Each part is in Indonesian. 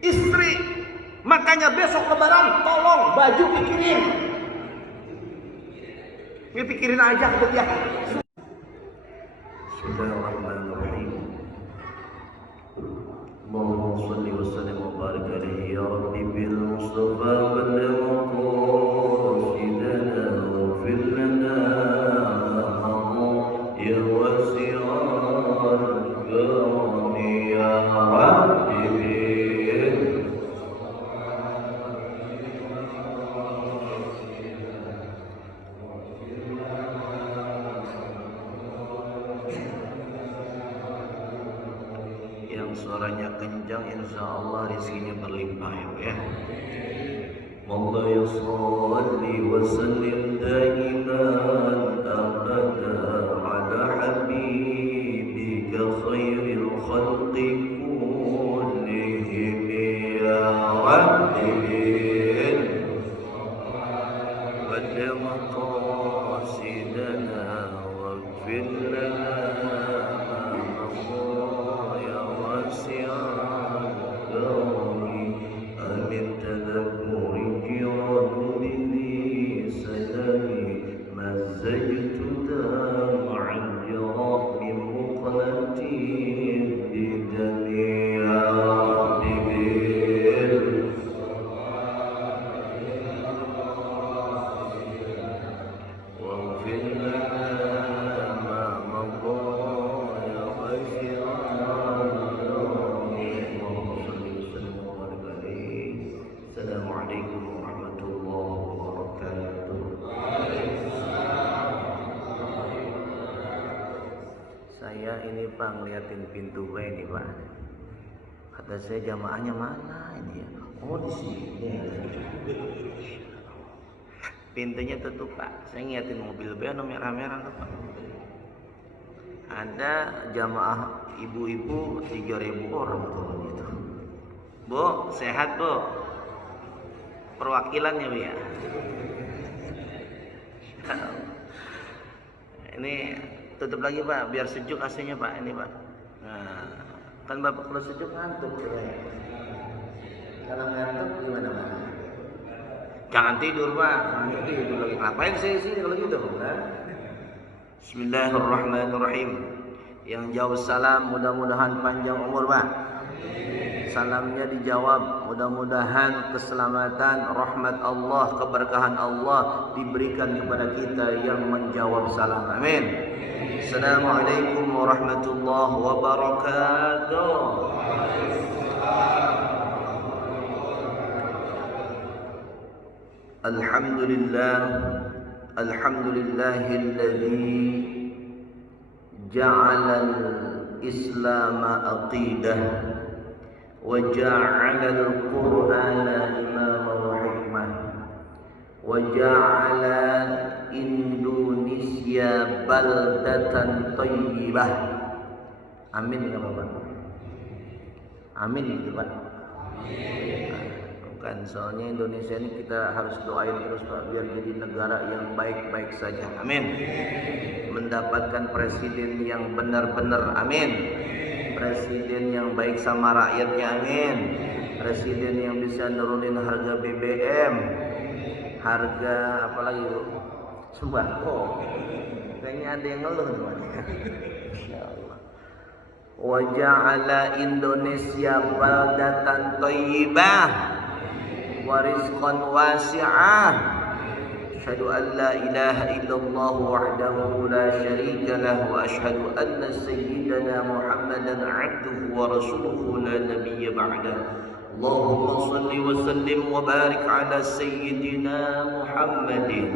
istri. Makanya besok lebaran tolong baju pikirin. Ini pikirin aja ke dia. Bismillahirrahmanirrahim. Allahumma shalli wa sallim wa barik alaihi ya rabbi bil mustafa balligh qasidana waghfir lana ya wasi'al karami ya rabbi. Suaranya kencang, insya Allah rizkinya berlimpah ya. Wallah ya salli wa sallim daiman abada ala habibika khairil khalqi kullihim ya rabbi. Balligh maqasidana waghfir lana saya ini Pak ngeliatin pintu gue ini Pak. Kata saya jamaahnya mana ini ya? Oh di sini. Pintunya tutup Pak. Saya ngeliatin mobil beno merah-merah tuh Pak. Ada jamaah ibu-ibu 3.000 orang tuh gitu. Bu, sehat Bu? Perwakilannya Bu ya. Ini tutup lagi Pak, biar sejuk AC-nya Pak ini Pak. Nah, kan Bapak kalau sejuk ngantuk ya. Kalau ngantuk gimana Pak? Jangan tidur Pak, tidur lagi. Ngapain saya sini kalau gitu Pak? Bismillahirrahmanirrahim. Yang jauh salam mudah-mudahan panjang umur Pak. Salamnya dijawab, mudah-mudahan keselamatan, rahmat Allah, keberkahan Allah diberikan kepada kita yang menjawab salam. Amin. Assalamualaikum warahmatullahi wabarakatuh. Alhamdulillah, alhamdulillahilladzi ja'ala al-islam aqidah wa ja'ala al-qur'ana imama wa hikmah wa ja'ala Indonesia baldatan thayyibah. Amin ya Bapak. Amin gitu Pak. Bukan, soalnya Indonesia ini kita harus doain terus Pak biar jadi negara yang baik-baik saja. Amin. Mendapatkan presiden yang benar-benar. Amin. Presiden yang baik sama rakyatnya. Amin. Presiden yang bisa nurunin harga BBM, harga apa lagi Bu? Sembako. Kayaknya ada yang ngeluh teman. Ya Allah. Wa ja'ala Indonesia baldatan thayyibah wa rizqan wasi'ah. Asyhadu an la ilaha illallah wahdahu la syarika lahu wa asyhadu anna sayyidana Muhammadan 'abduhu wa rasuluhu la nabiyya ba'dahu. Allahumma shalli wa sallim wa barik ala sayyidina Muhammadin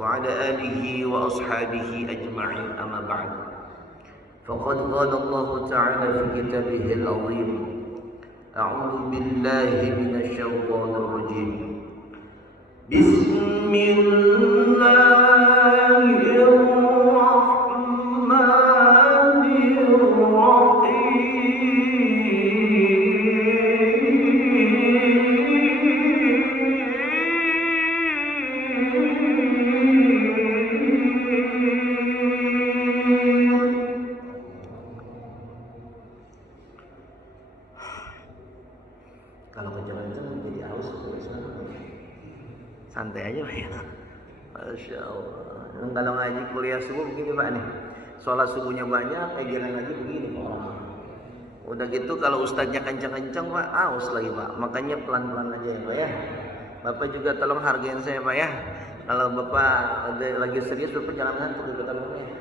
wa ala alihi wa ashabihi ajma'in, amma ba'd. Faqad qala Allah ta'ala fi kitabihil 'azim. A'udzu billahi minasy syaithanir rajim. Kalau kencang-kencang jadi haus terus. Santai aja Pak ya. Masya Allah. Kalau ngaji kuliah subuh begini Pak nih. Sholat subuhnya banyak, jalan ngaji begini Pak. Udah gitu kalau ustadznya kencang-kencang Pak, haus lagi Pak. Makanya pelan-pelan aja ya Pak ya. Bapak juga tolong hargain saya Pak ya. Kalau Bapak lagi serius Bapak jangan ngantuk di kota Bapak.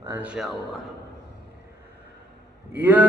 Masya Allah. Ya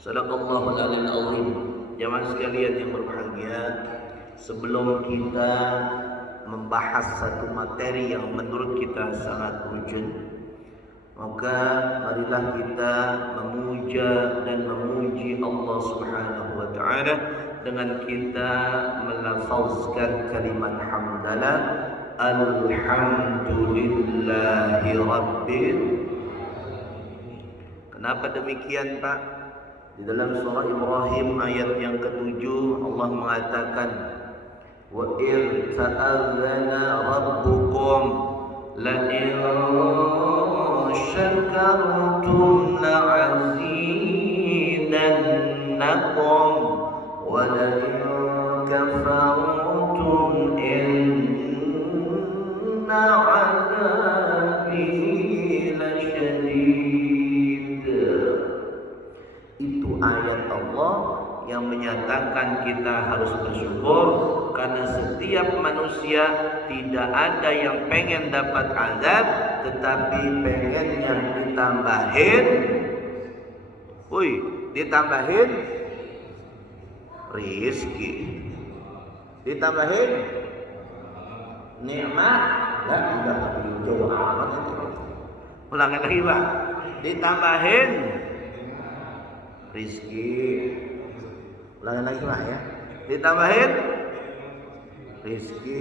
Sadaqallahul aliyul azim. Jamaah sekalian yang berbahagia, sebelum kita membahas satu materi yang menurut kita sangat urgent, maka marilah kita memuja dan memuji Allah Subhanahu wa taala dengan kita melafazkan kalimat hamdalah, alhamdulillahi rabbil. Kenapa demikian Pak? Di dalam surah Ibrahim ayat yang ke-7 Allah mengatakan, wa in ta'adzana rabbukum la in syakartum la'azidannakum wa la in kafartum inna 'adzabi lasyadid. Itu ayat Allah yang menyatakan kita harus bersyukur, karena setiap manusia tidak ada yang pengen dapat azab, tetapi pengen yang ditambahin, ditambahin rizki, ditambahin nikmat. Udah jauh amat. Ulangan lagi Pak, ditambahin rizki. Ulangan lagi Pak ya, ditambahin rizki,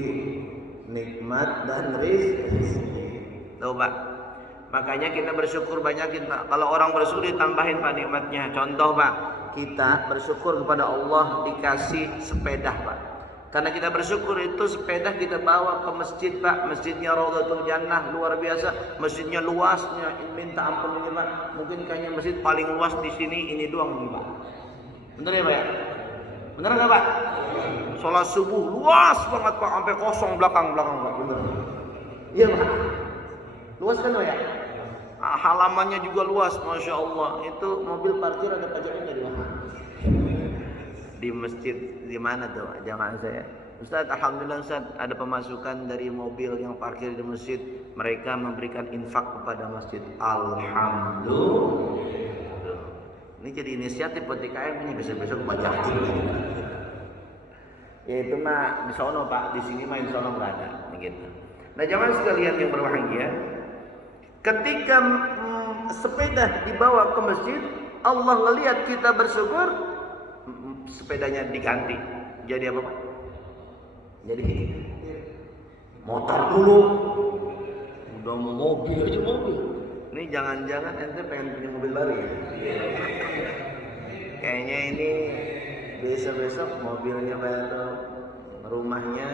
nikmat dan rizki. Tuh Pak, makanya kita bersyukur banyakin Pak. Kalau orang bersyukur ditambahin Pak nikmatnya. Contoh Pak, kita bersyukur kepada Allah dikasih sepeda Pak. Karena kita bersyukur itu sepeda kita bawa ke masjid Pak. Masjidnya Raudhatul Jannah, luar biasa. Masjidnya luasnya minta ampun ini Pak. Mungkin kayaknya masjid paling luas di sini ini doang nih Pak. Bener ya Pak ya? Bener nggak Pak? Sholat subuh luas banget Pak, sampai kosong belakang Pak. Bener? Iya Pak. Luas kan Pak ya? Halamannya juga luas, masya Allah. Itu mobil parkir ada pajaknya di mana? Di masjid di mana tuh jamaah saya? Ustaz, alhamdulillah Ustaz, ada pemasukan dari mobil yang parkir di masjid. Mereka memberikan infak kepada masjid. Alhamdulillah. Ini jadi inisiatif buat TKM ini, besok-besok baca haji. Ya itu mah di sono Pak, di sini mah di sono nggak ada, gitu. Nah jamaah sekalian yang berbahagia, ketika sepeda dibawa ke masjid, Allah ngelihat kita bersyukur, sepedanya diganti. Jadi apa Pak? Jadi motor dulu, udah mau mobil aja mobil. Ini jangan-jangan ente pengen punya mobil baru ya? Kayaknya ini besok-besok mobilnya baru, rumahnya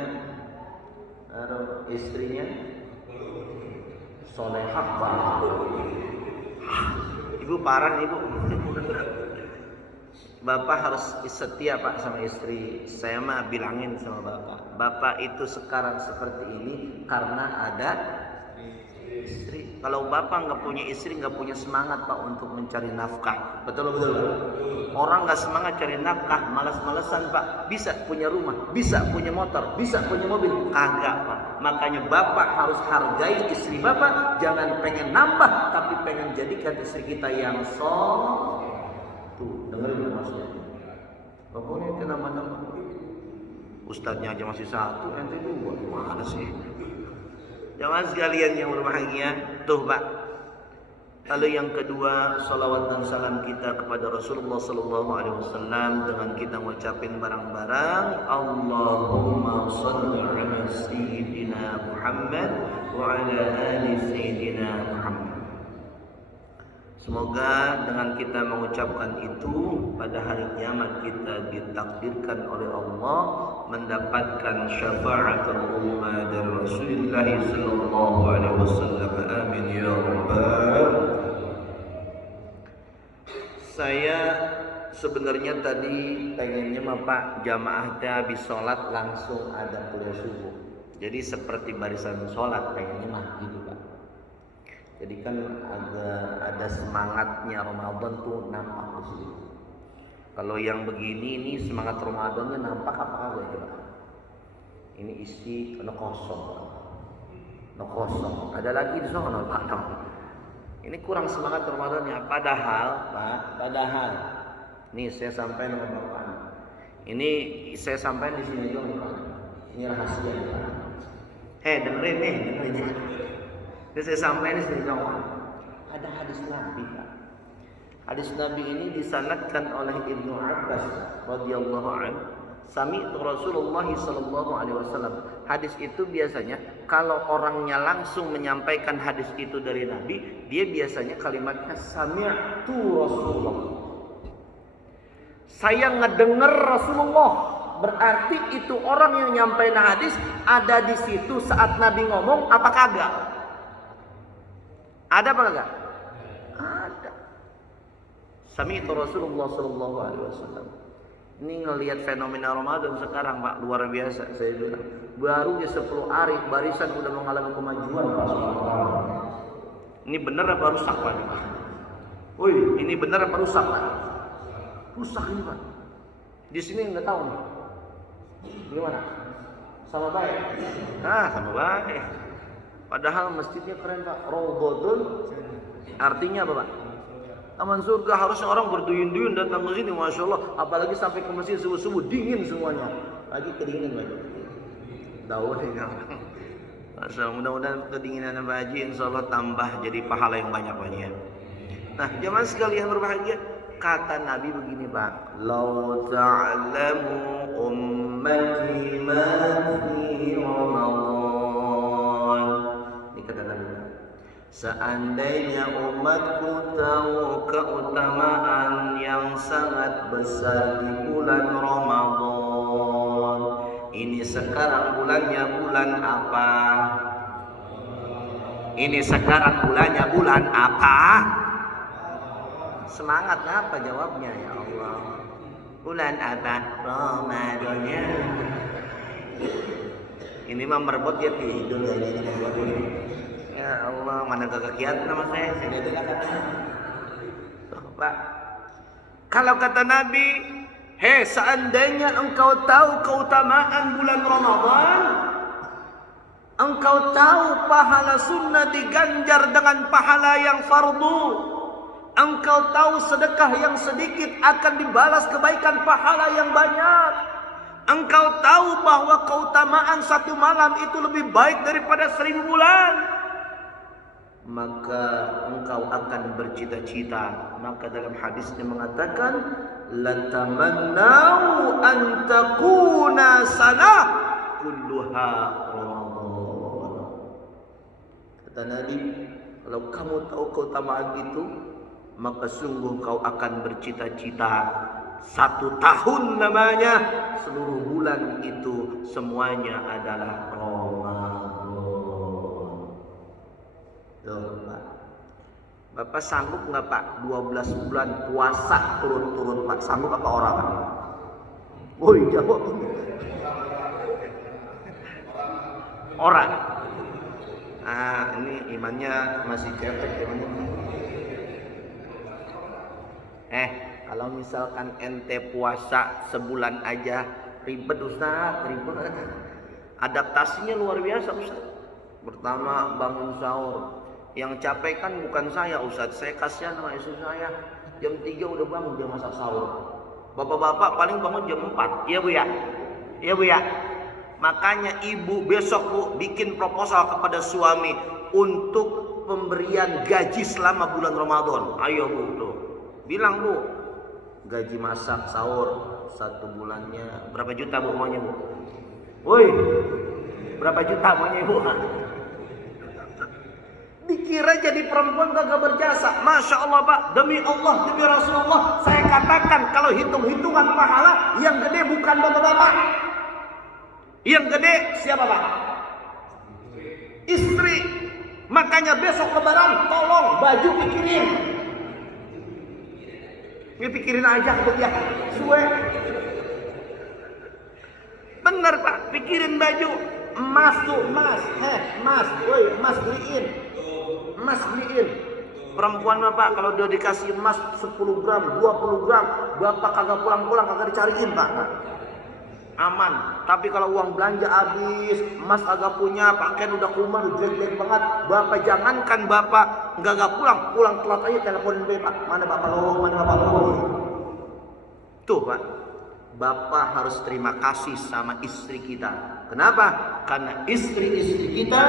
baru, istrinya solehah banget. Ibu parah nih Bu. Bapak harus setia Pak sama istri. Saya mah bilangin sama Bapak, Bapak itu sekarang seperti ini karena ada istri. Kalau Bapak nggak punya istri, nggak punya semangat Pak untuk mencari nafkah. Betul Pak? Orang nggak semangat cari nafkah, malas-malesan Pak. Bisa punya rumah, bisa punya motor, bisa punya mobil, kagak Pak. Makanya Bapak harus hargai istri Bapak. Jangan pengen nambah, tapi pengen jadikan istri kita yang soleh. Tuh, dengerin maksudnya. Pokoknya itu nama-nama. Ustadznya aja masih satu, ente dua. Mana sih? Jamaah sekalian yang berbahagia, tuh Pak. Lalu yang kedua, salawat dan salam kita kepada Rasulullah sallallahu alaihi wasallam dengan kita ngucapin barang-barang Allahumma shalli ala sayyidina Muhammad wa ala ali sayyidina Muhammad. Semoga dengan kita mengucapkan itu pada hari kiamat kita ditakdirkan oleh Allah mendapatkan syafaatul umma dari Rasulullah sallallahu alaihi wasallam. Amin ya rabbal. Saya sebenarnya tadi pengennya Pak jamaah teh habis sholat langsung ada kuliah subuh. Jadi seperti barisan sholat pengennya mah gitu Pak. Jadi kan agak ada semangatnya Ramadan tuh nampak di sini. Kalau yang begini ini semangat Ramadannya nampak apa ya Pak? Ini isi no kosong. Ada lagi di sana Pak. Ini kurang semangat Ramadannya. Padahal Pak, nih saya sampaikan sama Bapak. Ini saya sampaikan di sini dong Pak. Ini rahasia Pak. Dengerin nih. Ini saya sampaikan di sini dong. Ada hadis Nabi Pak. Hadis Nabi ini disanadkan oleh Ibnu Abbas radhiyallahu anhu. Sami'tu Rasulullah sallallahu alaihi wasallam. Hadis itu biasanya kalau orangnya langsung menyampaikan hadis itu dari Nabi, dia biasanya kalimatnya sami'tu Rasulullah. Saya ngedenger Rasulullah. Berarti itu orang yang nyampaikan hadis ada di situ saat Nabi ngomong apa kagak? Ada apa kagak? Ada. Sami'tu Rasulullah sallallahu alaihi wasallam. Ini ngelihat fenomena Ramadan sekarang Pak, luar biasa saya bilang. Baru ya 10 hari barisan udah mengalami kemajuan Pak. Ini benar apa rusak Pak? Woi, ini benar apa rusak Pak? Rusak ini Pak. Di sini nggak tahu nih. Gimana? Sama baik? Sama baik. Padahal masjidnya keren Pak. Raudhatun artinya apa Pak? Taman surga. Harusnya orang berduyun-duyun datang ke sini, masya Allah. Apalagi sampai ke masjid subuh-subuh dingin semuanya. Lagi kedinginan Pak. Daun ini. Masya Allah, mudah-mudahan kedinginan Pak Haji insya Allah tambah jadi pahala yang banyak-banyak. Nah, jemaah sekalian berbahagia, kata Nabi begini Pak. Lau ta'lamu ummati ma fi Ramadan. Ini kata Nabi. Seandainya umatku tahu keutamaan yang sangat besar di bulan Ramadan. Ini sekarang bulannya bulan apa? Ini sekarang bulannya bulan apa? Semangat apa jawabnya ya Allah? Bulan apa? Ramadannya. Ini mah merebut ya tidur ya Allah, mana kegiatan nama saya Pak. Kalau kata Nabi, seandainya engkau tahu keutamaan bulan Ramadan, engkau tahu pahala sunnah diganjar dengan pahala yang fardu, engkau tahu sedekah yang sedikit akan dibalas kebaikan pahala yang banyak, engkau tahu bahwa keutamaan satu malam itu lebih baik daripada 1000 bulan, maka engkau akan bercita-cita. Maka dalam hadisnya mengatakan latamannau an takuna sanah kulluha Ramadan. Kata Nabi, kalau kamu tahu keutamaan itu, maka sungguh kau akan bercita-cita 1 tahun namanya, seluruh bulan itu semuanya adalah Ramadan. Tuh, Pak. Bapak sanggup nggak Pak 12 bulan puasa turun-turun Pak? Sanggup apa orang? Woi, jawab. Orang. Ini imannya masih cetek imannya. Kalau misalkan ente puasa sebulan aja ribet Ustaz, ribet. Adaptasinya luar biasa Ustaz. Pertama bangun sahur. Yang capek kan bukan saya Ustaz, saya kasihan sama istri saya. Jam 3 udah bangun dia masak sahur. Bapak-bapak paling bangun jam 4. Iya Bu ya? Iya Bu ya? Makanya ibu besok Bu bikin proposal kepada suami untuk pemberian gaji selama bulan Ramadan. Ayo Bu tuh, bilang Bu, gaji masak sahur 1 bulannya berapa juta Bu maunya Bu? Woi, berapa juta maunya Bu? Dikira jadi perempuan kagak berjasa. Masya Allah Pak, demi Allah, demi Rasulullah, saya katakan kalau hitung-hitungan pahala yang gede bukan bapak-bapak. Yang gede siapa Pak? Istri. Makanya besok lebaran tolong baju pikirin. Ini pikirin aja ya, suwe. Bener Pak, pikirin baju. Emas tuh, emas, emas, woi, emas beliin. Emas beliin. Perempuan Bapak kalau udah dikasih emas 10 gram, 20 gram, Bapak kagak pulang-pulang, kagak dicariin Pak. Aman. Tapi kalau uang belanja habis, emas agak punya, pakaian udah kuman, jelek-jelek banget, Bapak jangankan Bapak nggak pulang telat aja teleponin Bapak. Mana Bapak lo, mana Bapak lo. Tuh Pak, Bapak harus terima kasih sama istri kita. Kenapa? Karena istri-istri kita,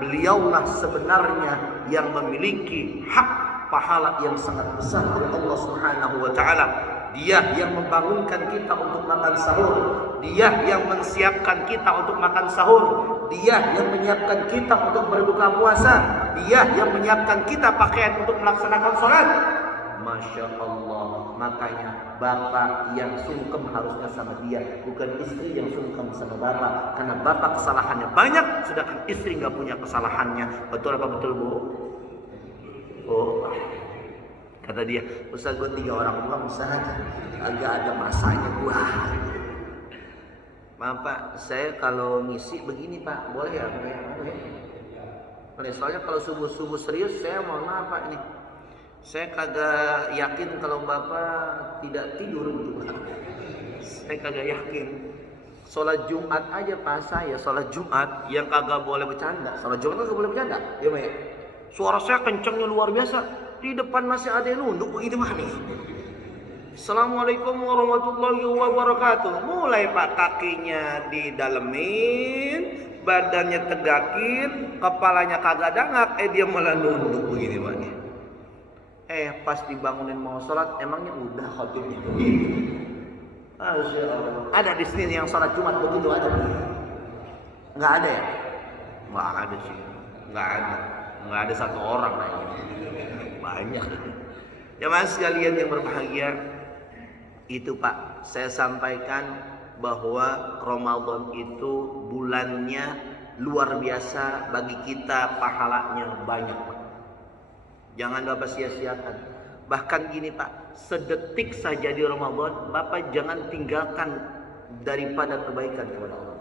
beliaulah sebenarnya yang memiliki hak pahala yang sangat besar dari Allah Subhanahu wa taala. Dia yang membangunkan kita untuk makan sahur. Dia yang mensiapkan kita untuk makan sahur. Dia yang menyiapkan kita untuk berbuka puasa. Dia yang menyiapkan kita pakaian untuk melaksanakan sholat. Masya Allah. Makanya bapak yang sungkem harusnya sama dia, bukan istri yang sungkem sama bapak. Karena bapak kesalahannya banyak, sedangkan istri nggak punya kesalahannya. Betul apa betul Bu? Oh, kata dia, Ustaz gue 3 orang doang Ustaz, agak ada masanya gua. Maaf Pak, saya kalau ngisi begini Pak, boleh ya? Boleh. Soalnya kalau subuh-subuh serius saya mohon maaf Pak ini. Saya kagak yakin kalau Bapak tidak tidur gitu Pak. Saya kagak yakin. Sholat Jumat aja Pak saya, sholat Jumat yang kagak boleh bercanda. Sholat Jumat kagak boleh bercanda, ya Pak ya? Suara saya kencangnya luar biasa. Di depan masih ada yang nunduk begitu mah nih. Assalamualaikum warahmatullahi wabarakatuh. Mulai Pak kakinya didalemin, badannya tegakin, kepalanya kagak dangak, dia malah nunduk begini Pak nih. Pas dibangunin mau sholat, emangnya udah khotibnya begitu. Masya Allah. Ada di sini yang sholat Jumat begitu ada? Nggak ada ya? Nggak ada sih. Nggak ada 1 orang kayaknya. Banyak. Jemaah sekalian yang berbahagia, itu Pak, saya sampaikan bahwa Ramadan itu bulannya luar biasa bagi kita, pahalanya banyak Pak. Jangan Bapak sia-siakan. Bahkan gini Pak, sedetik saja di Ramadan, Bapak jangan tinggalkan daripada kebaikan kepada Allah.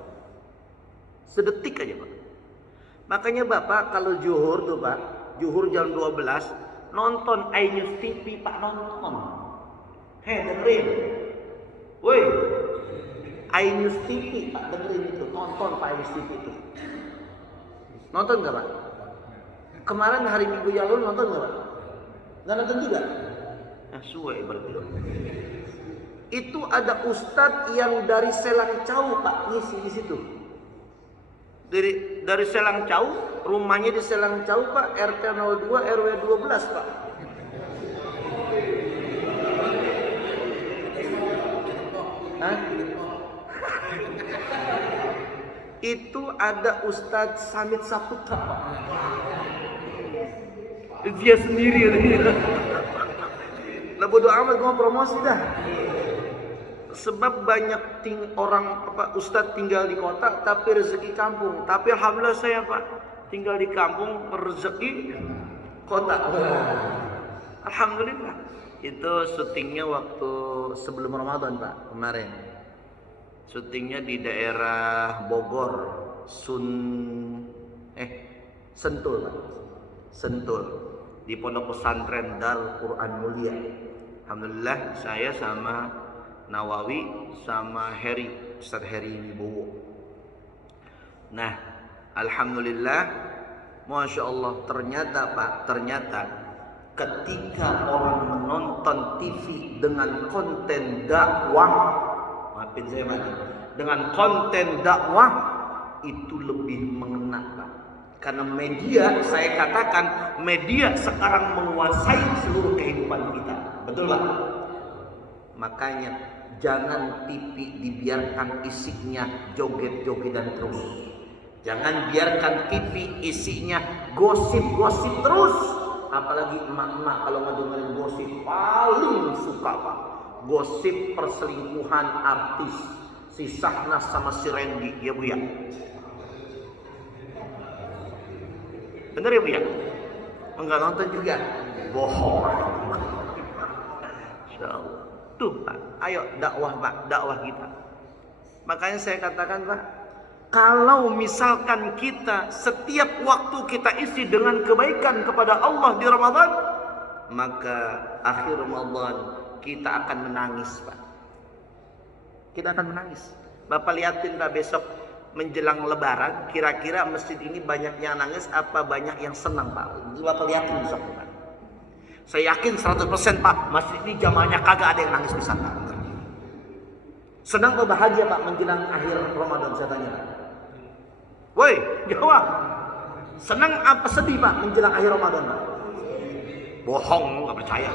Sedetik aja Pak. Makanya Bapak kalau zuhur tuh Pak, zuhur jam 12, nonton iNews TV Pak, nonton. Dengerin. Woi, iNews TV Pak, dengerin itu, nonton Pak iNews TV itu. Nonton nggak Pak? Kemarin hari Minggu yang lalu nonton nggak Pak? Nggak nonton juga? Suwe berarti. Itu ada ustadz yang dari Selangcau Pak, ngisi di situ. Dari Selangcau, rumahnya di Selangcau Pak, RT 02 RW 12 Pak. Hah? Itu ada Ustadz Samit Saputra Pak. Dia sendiri. Nah bodo amat mau promosi dah. Sebab banyak orang Ustadz tinggal di kota tapi rezeki kampung. Tapi alhamdulillah saya Pak tinggal di kampung rezeki kota. Alhamdulillah. Itu syutingnya waktu sebelum Ramadan Pak kemarin. Syutingnya di daerah Bogor, Sentul Pak. Sentul di Pondok Pesantren Darul Quran Mulia. Alhamdulillah saya sama Nawawi sama Ustaz Heri Wibowo. Nah, alhamdulillah, masya Allah, ternyata ketika orang menonton TV dengan konten dakwah, maafin saya Pak, dengan konten dakwah itu lebih mengena Pak. Karena media, saya katakan media sekarang menguasai seluruh kehidupan kita. Betul Pak? Makanya jangan TV dibiarkan isinya joget-jogetan terus. Jangan biarkan TV isinya gosip-gosip terus. Apalagi emak-emak kalau ngedengerin gosip paling suka Pak. Gosip perselingkuhan artis si Sahnas sama si Randy, ya Bu ya. Bener ya Bu ya? Enggak nonton juga? Bohong. Insyaallah. Tuh Pak, ayo dakwah Pak, dakwah kita. Makanya saya katakan Pak, kalau misalkan kita setiap waktu kita isi dengan kebaikan kepada Allah di Ramadan, maka akhir Ramadan kita akan menangis Pak. Kita akan menangis. Bapak liatin Pak besok menjelang Lebaran, kira-kira masjid ini banyak yang nangis apa banyak yang senang Pak? Bapak liatin besok Pak. Saya yakin 100% Pak, masjid ini jamaahnya kagak ada yang nangis di sana. Senang atau bahagia Pak menjelang akhir Ramadan, saya tanya Pak? Woi, jawab. Senang apa sedih Pak menjelang akhir Ramadan Pak? Bohong, nggak percaya.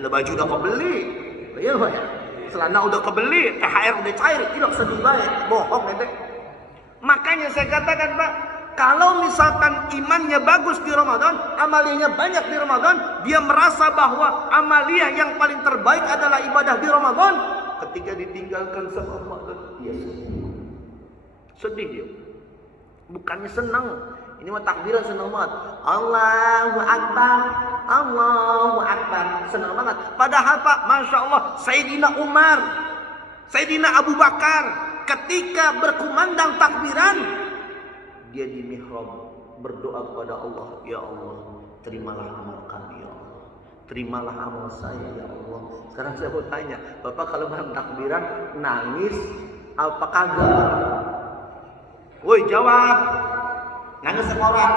Baju udah kebeli, iya Pak ya. Celana udah kebeli, THR udah cair, tidak sedih banget, bohong ente. Makanya saya katakan Pak, kalau misalkan imannya bagus di Ramadan, amalianya banyak di Ramadan, dia merasa bahwa amalia yang paling terbaik adalah ibadah di Ramadan. Ketika ditinggalkan sama Ramadan, dia sedih. Sedih dia. Bukannya senang. Ini mah takbiran senang banget. Allahu Akbar, Allahu Akbar, senang banget. Padahal Pak, Masya Allah, Sayyidina Umar, Sayyidina Abu Bakar, ketika berkumandang takbiran, dia di mihrab berdoa kepada Allah, ya Allah, terimalah amal kami ya Allah, terimalah amal saya ya Allah. Sekarang saya mau tanya, Bapak kalau bareng takbiran nangis apa kagak? Woi jawab. Nangis sama orang?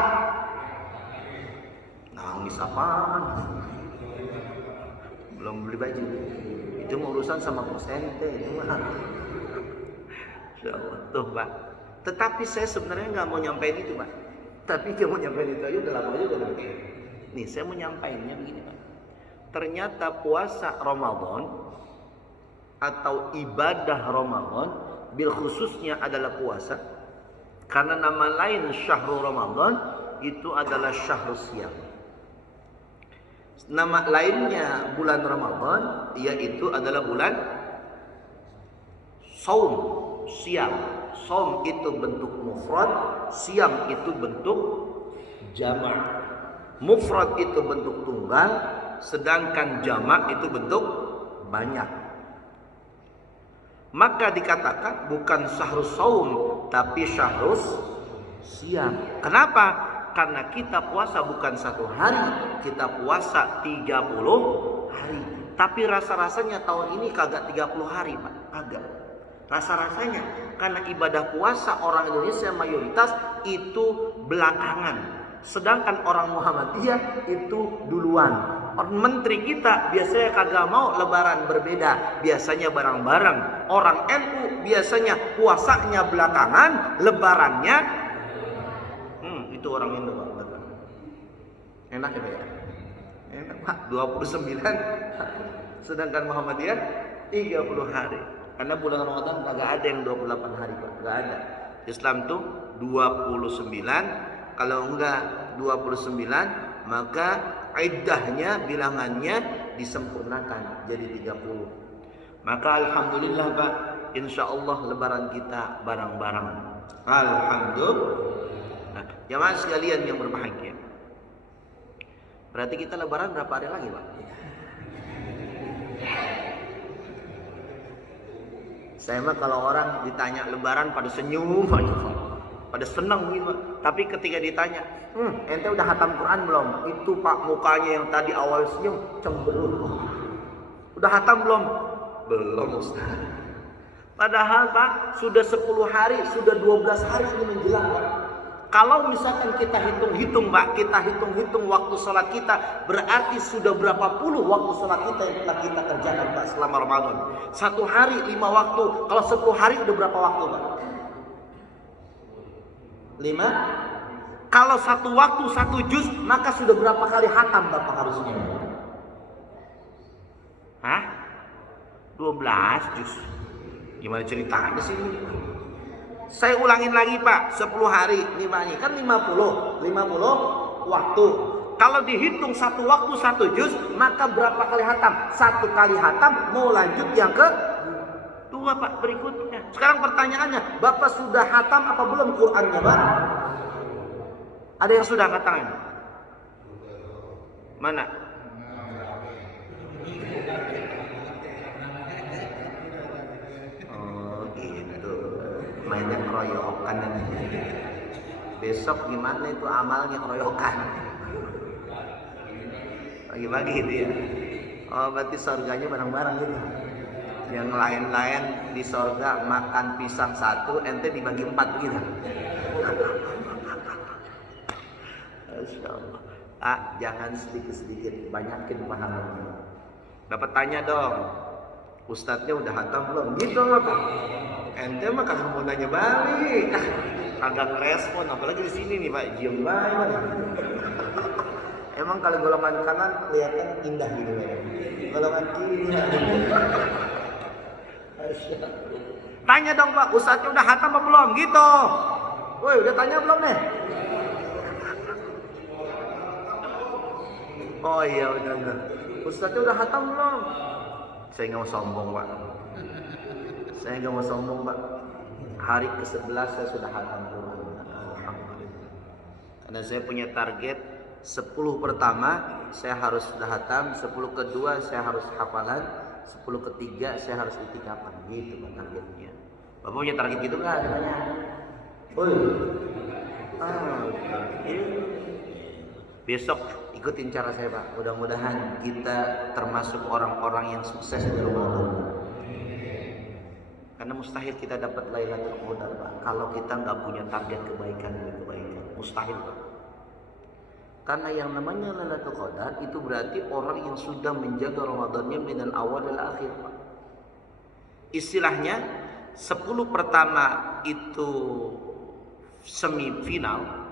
Nangis apaan? Belum beli baju. Itu urusan sama persente itu mah. Insyaallah tuh Pak. Tetapi saya sebenarnya nggak mau nyampein itu Pak. Tapi dia mau nyampein itu aja udah lama juga udah. Nih saya mau nyampainnya begini Pak. Ternyata puasa Ramadan atau ibadah Ramadan bil khususnya adalah puasa. Karena nama lain Syahrul Ramadan itu adalah Syahrul Siyam. Nama lainnya bulan Ramadan yaitu adalah bulan Saum, Siyam. Saum itu bentuk mufrad, Siyam itu bentuk jamak. Mufrad itu bentuk tunggal, sedangkan jamak itu bentuk banyak. Maka dikatakan bukan Syahrul Saum tapi Syahrul Siyam. Kenapa? Karena kita puasa bukan 1 hari, kita puasa 30 hari. Tapi rasa-rasanya tahun ini kagak 30 hari Pak, kagak. Rasa-rasanya karena ibadah puasa orang Indonesia mayoritas itu belakangan. Sedangkan orang Muhammadiyah itu duluan. Menteri kita biasanya kagak mau lebaran berbeda, biasanya bareng-bareng. Orang NU biasanya puasanya belakangan, lebarannya itu orang Indo Pak. Enak ya Pak ya? Enak Pak, 29. Sedangkan Muhammadiyah 30 hari. Karena bulan Ramadan kagak ada yang 28 hari Pak, kagak ada. Islam tuh 29. Kalau enggak 29, maka iddahnya, bilangannya disempurnakan jadi 30. Maka alhamdulillah Pak, insya Allah lebaran kita bareng-bareng. Alhamdulillah. Nah, jamaah sekalian yang berbahagia. Berarti kita lebaran berapa hari lagi Pak? Saya mah kalau orang ditanya lebaran pada senyum aja Pak. Pada senang gitu. Tapi ketika ditanya, ente udah hatam Quran belum? Itu Pak mukanya yang tadi awal senyum cemberut. Udah hatam belum? Belum Ustaz. Padahal Pak sudah 10 hari, sudah 12 hari ini menjelang Pak. Kalau misalkan kita hitung-hitung Pak, kita hitung-hitung waktu sholat kita, berarti sudah berapa puluh waktu sholat kita yang telah kita kerjakan Pak selama Ramadan. 1 hari 5 waktu, kalau 10 hari udah berapa waktu Pak? 5 Kalau satu waktu 1 juz, maka sudah berapa kali khatam Bapak harusnya? Hah? 12 juz. Gimana ceritanya sih ini? Saya ulangin lagi Pak, 10 hari nih Pak, ini kan 50 waktu. Kalau dihitung satu waktu 1 juz, maka berapa kali khatam? 1 kali khatam, mau lanjut yang ke 2 Pak berikutnya. Sekarang pertanyaannya, Bapak sudah khatam apa belum Qur'annya Pak? Ada yang sudah angkat tangan? Mana? Oh gitu, mainnya keroyokan. Besok gimana itu amalnya keroyokan? Bagi-bagi gitu ya. Oh berarti surganya bareng-bareng gitu. Yang lain-lain di surga makan pisang 1, ente dibagi 4 gitu. Masya Allah. Jangan sedikit-sedikit, banyakin pahalanya. Dapat tanya dong, ustadznya udah hatam belum? Gitu apa? Ente mah kagak mau nanya balik. Agak ngerespon, apalagi di sini nih Pak, diem banget. Emang kalau golongan kanan kelihatan indah gitu ya. Golongan kiri. Tanya dong Pak, ustadznya udah hatam apa belum? Gitu. Woi, udah tanya belum nih? Oh iya udah. Ustadznya udah hatam belum? Saya nggak mau sombong Pak. Hari ke-11 saya sudah hatam Quran. Alhamdulillah. Karena saya punya target 10 pertama saya harus sudah hatam, 10 kedua saya harus hafalan, 10 ketiga saya harus itikafan. Gitu Pak targetnya. Bapak punya target gitu nggak? Tanya. Besok ikutin cara saya Pak. Mudah-mudahan kita termasuk orang-orang yang sukses di Ramadan. Karena mustahil kita dapat Lailatul Qadar Pak, kalau kita nggak punya target kebaikan demi kebaikan. Mustahil Pak. Karena yang namanya Lailatul Qadar itu berarti orang yang sudah menjaga Ramadannya minal awal ila akhir Pak. Istilahnya 10 pertama itu semifinal.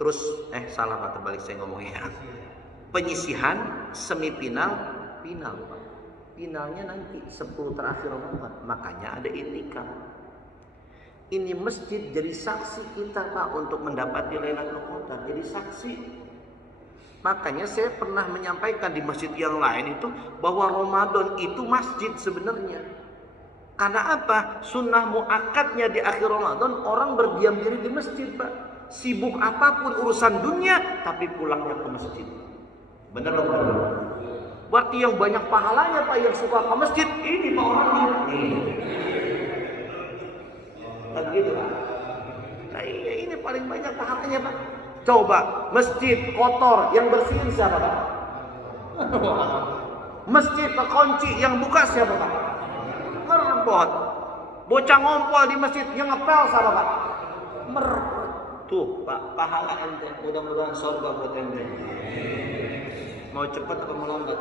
Terus salah Pak, terbalik saya ngomongnya. Penyisihan, semifinal, final Pak. Finalnya nanti 10 terakhir Ramadan. Makanya ada itikaf. Ini masjid jadi saksi kita Pak untuk mendapati Lailatul Qadar. Jadi saksi. Makanya saya pernah menyampaikan di masjid yang lain itu bahwa Ramadan itu masjid sebenarnya. Karena apa? Sunnah muakkadnya di akhir Ramadan orang berdiam diri di masjid Pak. Sibuk apapun urusan dunia, tapi pulangnya ke masjid. Benar loh Pak? Berarti yang banyak pahalanya Pak, yang suka ke masjid, ini Pak orangnya. Begitu Pak. Nah ini paling banyak pahalanya Pak. Coba, masjid kotor, yang bersihin siapa Pak? Masjid kekunci, yang buka siapa Pak? Merebot. Bocah ngompol di masjid, yang ngepel siapa Pak? Merebot. Tuh Pak, pahala ente, mudah-mudahan surga buat ente. Mau cepat atau mau lambat?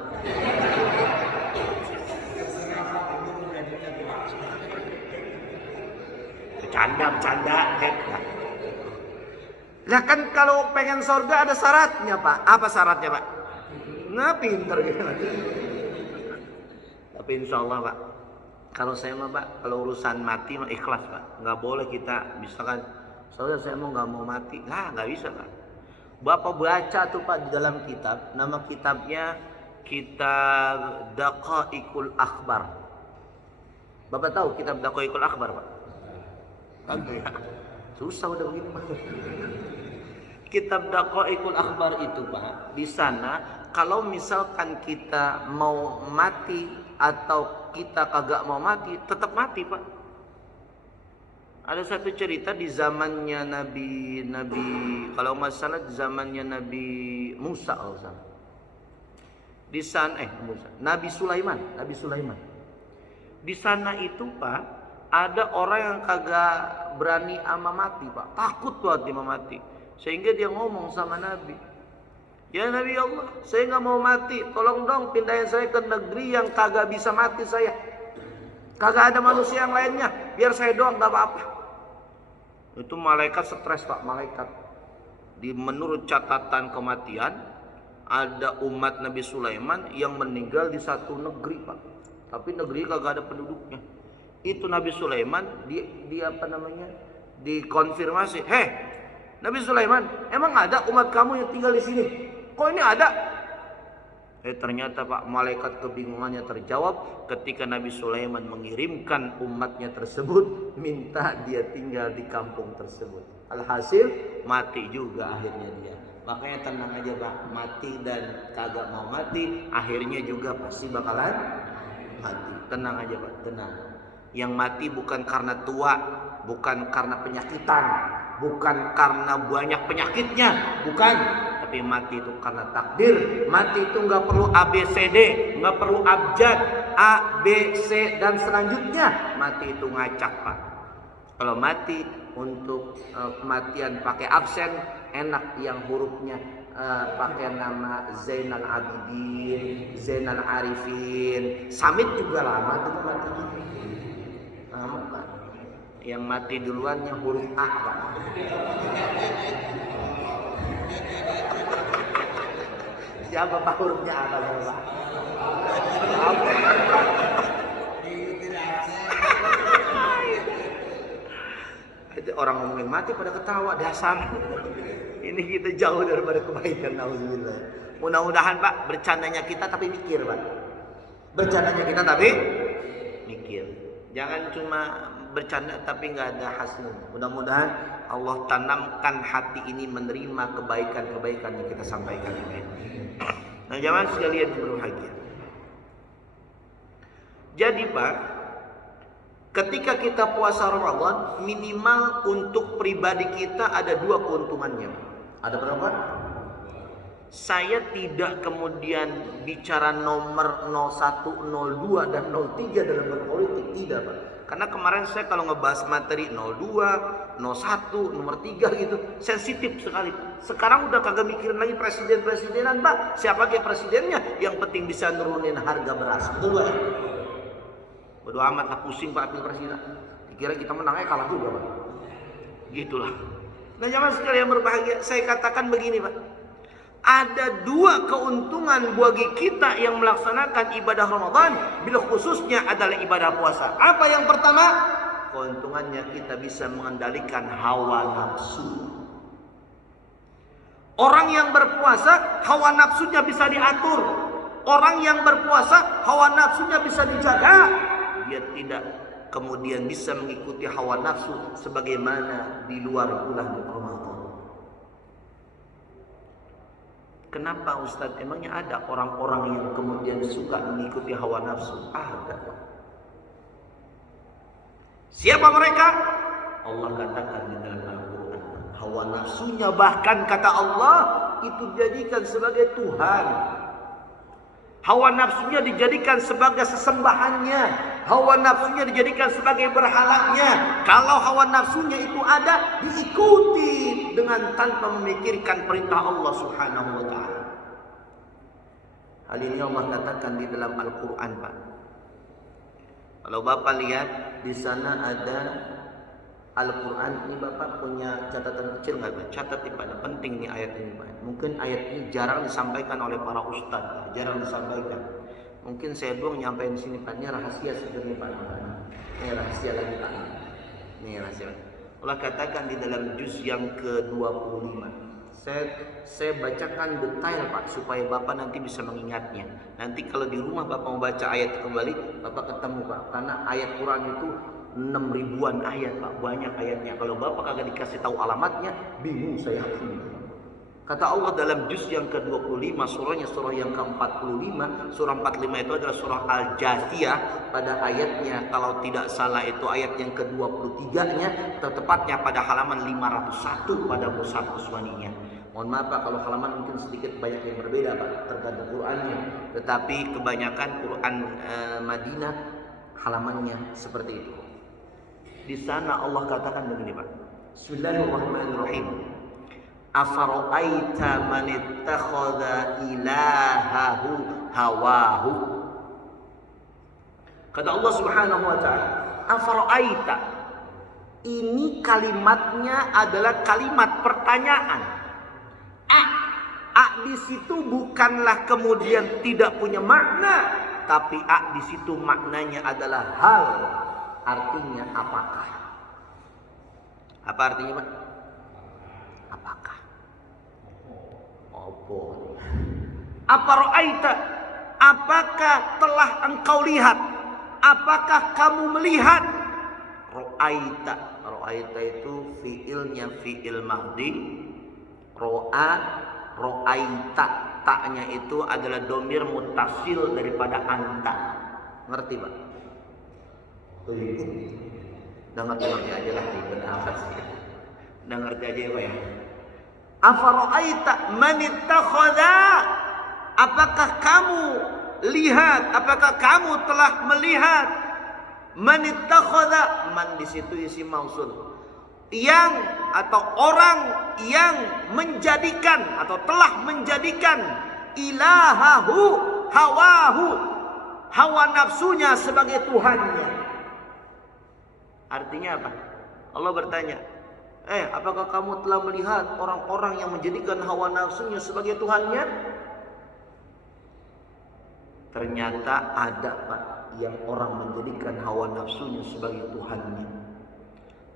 Bercanda. Nah kan kalau pengen surga ada syaratnya Pak. Apa syaratnya Pak? Nah pinter gitu. Tapi insya Allah Pak, kalau saya mah Pak, kalau urusan mati mah ikhlas Pak. Nggak boleh kita misalkan saudara saya mau nggak mau mati, nggak bisa Pak. Bapak baca tuh Pak di dalam kitab, nama kitabnya Kitab Daqaiqul Akhbar. Bapak tahu Kitab Daqaiqul Akhbar Pak? Tahu ya? Susah udah begini Pak. Kitab Daqaiqul Akhbar itu Pak, di sana kalau misalkan kita mau mati atau kita kagak mau mati, tetap mati Pak. Ada satu cerita di zamannya Nabi kalau nggak salah di zamannya Nabi Musa kalau salah. Di sana Nabi Sulaiman. Di sana itu Pak, ada orang yang kagak berani ama mati Pak, takut banget dia mati. Sehingga dia ngomong sama Nabi, ya Nabi Allah, saya nggak mau mati, tolong dong pindahin saya ke negeri yang kagak bisa mati saya. Kagak ada manusia yang lainnya, biar saya doang nggak apa-apa. Itu malaikat stres Pak, malaikat. menurut catatan kematian ada umat Nabi Sulaiman yang meninggal di satu negeri, Pak. Tapi negeri kagak ada penduduknya. Itu Nabi Sulaiman di apa namanya? Dikonfirmasi, "Heh, Nabi Sulaiman, emang ada umat kamu yang tinggal di sini? Kok ini ada?" Ternyata Pak, malaikat kebingungannya terjawab ketika Nabi Sulaiman mengirimkan umatnya tersebut minta dia tinggal di kampung tersebut. Alhasil mati juga akhirnya dia. Makanya tenang aja Pak, mati dan kagak mau mati akhirnya juga pasti bakalan mati. Tenang aja Pak, tenang. Yang mati bukan karena tua, bukan karena penyakitan, bukan karena banyak penyakitnya, bukan. Tapi mati itu karena takdir. Mati itu nggak perlu ABCD, nggak perlu abjad A, B, C dan selanjutnya. Mati itu ngacak Pak. Kalau mati untuk kematian pakai absen enak, yang hurufnya pakai nama Zainal Abidin, Zainal Arifin. Samit juga lama tuh mati. Lama Pak. Yang mati duluannya huruf A Pak. Siapa Pak hurufnya apa Pak? Itu orang ngomongin mati pada ketawa dasar. Ini kita jauh daripada kebaikan, nauzubillah. Mudah-mudahan Pak bercandanya kita tapi mikir Pak. Bercandanya kita tapi mikir. Jangan cuma bercanda tapi nggak ada hasil. Mudah-mudahan Allah tanamkan hati ini menerima kebaikan-kebaikan yang kita sampaikan. Nah, jamaah sekalian yang berbahagia. Jadi Pak, ketika kita puasa Ramadan, minimal untuk pribadi kita ada 2 keuntungannya. Ada berapa? Saya tidak kemudian bicara nomor 01, 02 dan 03 dalam berpolitik, tidak Pak. Karena kemarin saya kalau ngebahas materi 02, 01, nomor 3 gitu, sensitif sekali. Sekarang udah kagak mikirin lagi presiden-presidenan Pak. Siapa kayak presidennya? Yang penting bisa nurunin harga beras. Betul Pak? Bodo amat lah, pusing Pak presiden. Dikira kita menangnya kalah juga Pak. Gitulah. Nah jamaah sekalian berbahagia, saya katakan begini Pak. Ada 2 keuntungan bagi kita yang melaksanakan ibadah Ramadan, bila khususnya adalah ibadah puasa. Apa yang pertama? Keuntungannya kita bisa mengendalikan hawa nafsu. Orang yang berpuasa, hawa nafsunya bisa diatur. Orang yang berpuasa, hawa nafsunya bisa dijaga. Dia tidak kemudian bisa mengikuti hawa nafsu sebagaimana di luar bulan Ramadan. Kenapa Ustadz? Emangnya ada orang-orang yang kemudian suka mengikuti hawa nafsu? Ada. Siapa mereka? Allah katakan di dalam Al-Quran, hawa nafsunya bahkan kata Allah itu dijadikan sebagai Tuhan. Hawa nafsunya dijadikan sebagai sesembahannya. Hawa nafsunya dijadikan sebagai berhalanya. Kalau hawa nafsunya itu ada, diikuti dengan tanpa memikirkan perintah Allah Subhanahu wa ta'ala. Hal ini Allah katakan di dalam Al-Quran Pak. Kalau Bapak lihat di sana ada Al-Quran, ini Bapak punya catatan kecil nggak Pak? Catat nih Pak, penting nih ayat ini Pak. Mungkin ayat ini jarang disampaikan oleh para ustadz, jarang disampaikan. Mungkin saya doang nyampein di sini Pak. Ini rahasia sebenarnya Pak. Ini rahasia lagi Pak. Ini rahasia. Allah katakan di dalam juz yang ke-25. Saya bacakan detail Pak supaya Bapak nanti bisa mengingatnya. Nanti kalau di rumah Bapak mau baca ayat kembali, Bapak ketemu Pak. Karena ayat Quran itu 6 ribuan ayat Pak, banyak ayatnya. Kalau Bapak kagak dikasih tahu alamatnya, bingung saya. Kata Allah dalam juz yang ke-25, surahnya surah yang ke-45. Surah 45 itu adalah surah Al-Jathiyah. Pada ayatnya kalau tidak salah itu ayat yang ke-23-nya, atau tepatnya pada halaman 501 pada mushaf Usmaninya. Mohon maaf Pak kalau halaman mungkin sedikit banyak yang berbeda Pak, tergantung Qur'annya. Tetapi kebanyakan Qur'an Madinah halamannya seperti itu. Di sana Allah katakan begini Pak. Bismillahirrahmanirrahim. Afara'aita man ittakhadha ilahahu hawahu. Kata Allah Subhanahu wa ta'ala, afara'aita. Ini kalimatnya adalah kalimat pertanyaan. A di situ bukanlah kemudian tidak punya makna, tapi A di situ maknanya adalah hal. Artinya apakah? Apa artinya, Pak? Apakah? Apa? Apa ra'aita? Apakah telah engkau lihat? Apakah kamu melihat? Ra'aita. Ra'aita itu fiilnya fiil mahdi. Ra'aita. Taknya itu adalah domir mutasil daripada anta. Ngerti, Pak? Udah ngerti aja lah. Udah ngerti aja ya, Pak ya. Afara'aita man ittakhadha? Apakah kamu lihat? Apakah kamu telah melihat? Man ittakhadha, man di situ isim mausul. Yang atau orang yang menjadikan atau telah menjadikan ilahahu, hawahu, hawa nafsunya sebagai Tuhannya. Artinya apa? Allah bertanya, apakah kamu telah melihat orang-orang yang menjadikan hawa nafsunya sebagai Tuhannya? Ternyata ada, Pak, yang orang menjadikan hawa nafsunya sebagai Tuhannya.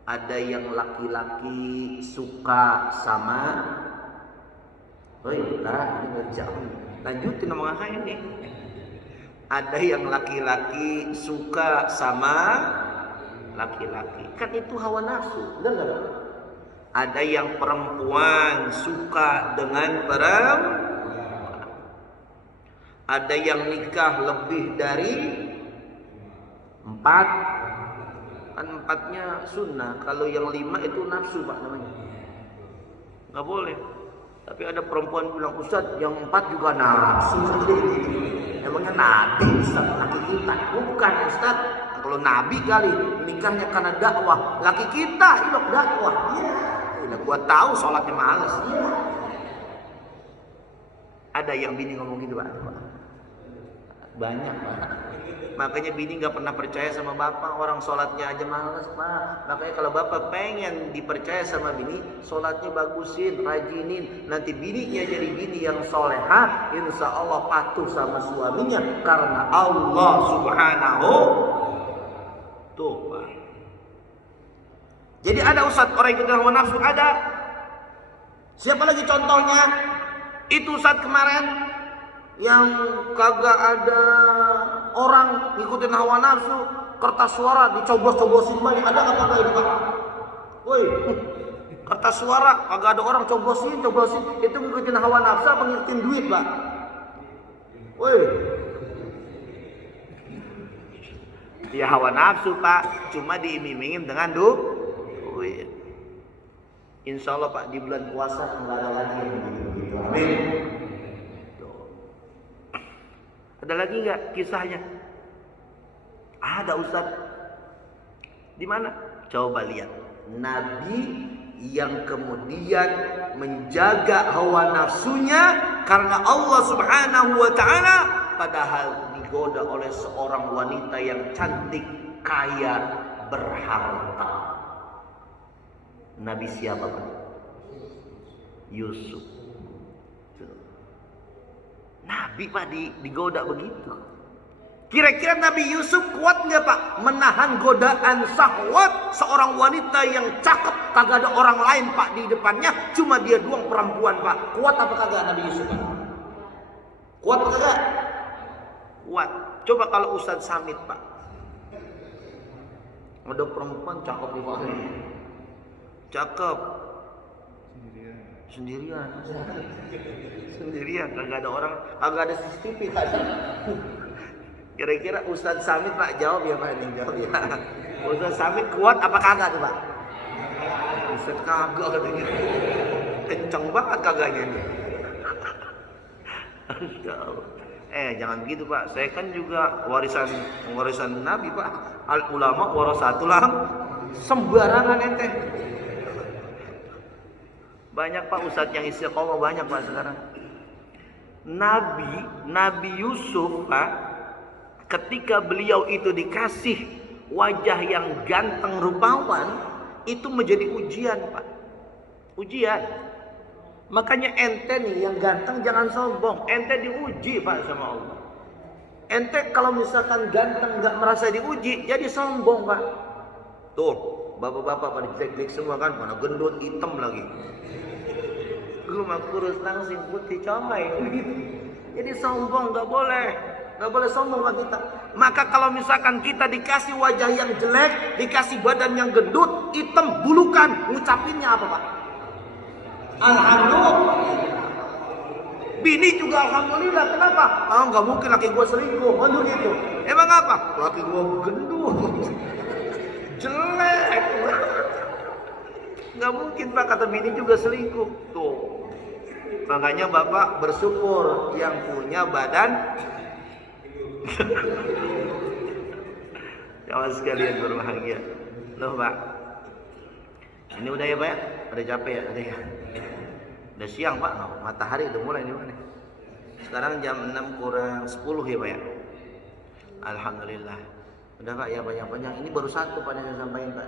Ada yang laki-laki suka sama, ini ngerjain. Lanjutin omongan saya ini. Ada yang laki-laki suka sama laki-laki, kan itu hawa nafsu, benar nggak? Ada yang perempuan suka dengan perempuan. Ada yang nikah lebih dari 4. Kan 4-nya sunnah. Kalau yang 5 itu nafsu, Pak, namanya. Nggak boleh. Tapi ada perempuan bilang, Ustaz, yang 4 juga nafsu. Emangnya Nabi, Ustaz, laki kita? Bukan, Ustaz. Kalau Nabi kali nikahnya karena dakwah. Laki kita hidup dakwah. Udah gua tahu sholatnya males. Ada yang bini ngomong gitu, Pak. Banyak, Pak. Makanya bini gak pernah percaya sama bapak. Orang sholatnya aja males, Pak. Makanya kalau bapak pengen dipercaya sama bini, sholatnya bagusin, rajinin. Nanti bininya jadi bini yang solehah, insya Allah patuh sama suaminya. Karena Allah subhanahu. Tuh, Pak. Jadi ada Ustaz orang yang ikut hawa nafsu, ada. Siapa lagi contohnya? Itu Ustaz kemarin yang kagak ada orang ngikutin hawa nafsu, kertas suara dicoblos-coblosin banyak. Ada nggak kagak itu, Pak? Woi, kertas suara kagak ada orang coblosin, itu ngikutin hawa nafsu apa ngikutin duit, Pak? Woi, ya hawa nafsu, Pak, cuma diiming-imingin dengan duit. Insya Allah, Pak, di bulan puasa nggak ada lagi yang begitu. Amin. Ada lagi nggak kisahnya? Ada, Ustaz. Di mana? Coba lihat. Nabi yang kemudian menjaga hawa nafsunya karena Allah Subhanahu wa taala, padahal digoda oleh seorang wanita yang cantik, kaya, berharta. Nabi siapa, Pak? Yusuf. Nabi, Pak, digoda begitu. Kira-kira Nabi Yusuf kuat nggak, Pak, menahan godaan syahwat seorang wanita yang cakep, kagak ada orang lain, Pak, di depannya, cuma dia doang perempuan, Pak. Kuat apa kagak Nabi Yusuf, Pak? Kuat apa kagak? Kuat. Coba kalau Ustadz Samit, Pak, ada perempuan cakep di mana? Cakep. Sendirian, kagak ada orang, kagak ada CCTV, kagak. Kira-kira Ustadz Samit, Pak, jawab ya, Pak, ini jawab ya. Ustadz Samit kuat apa kagak tuh, Pak? Ustadz kagak katanya. Kenceng banget kagaknya ini. Jangan begitu, Pak. Saya kan juga warisan Nabi, Pak. Al ulama warasatul anbiya. Sembarangan ente. Banyak, Pak, Ustadz yang istiqomah banyak, Pak, sekarang. Nabi Yusuf, Pak, ketika beliau itu dikasih wajah yang ganteng rupawan, itu menjadi ujian, Pak. Ujian. Makanya ente nih yang ganteng jangan sombong. Ente diuji Pak sama Allah. Ente kalau misalkan ganteng nggak merasa diuji, jadi sombong Pak. Tuh, bapak-bapak pada jelek-jelek semua kan, mana gendut hitam lagi. Gue mah kurus langsing putih comai begitu. Jadi sombong nggak boleh sombong sama kita. Maka kalau misalkan kita dikasih wajah yang jelek, dikasih badan yang gendut, hitam, bulukan, ngucapinnya apa Pak? Alhamdulillah. Bini juga alhamdulillah. Kenapa? Nggak mungkin laki gue selingkuh. Gitu. Emang apa? Laki gue gendut, jelek. Nggak mungkin Pak, kata bini juga selingkuh. Tuh. Makanya Bapak bersyukur yang punya badan. Jamaah sekalian berbahagia. Loh Pak, ini udah ya Pak ya? Udah capek ya? Udah siang Pak, matahari udah mulai nih Pak. Sekarang jam 6 kurang 10 ya Pak ya? Alhamdulillah. Udah Pak ya, panjang-panjang. Ini baru satu Pak yang saya sampaikan Pak.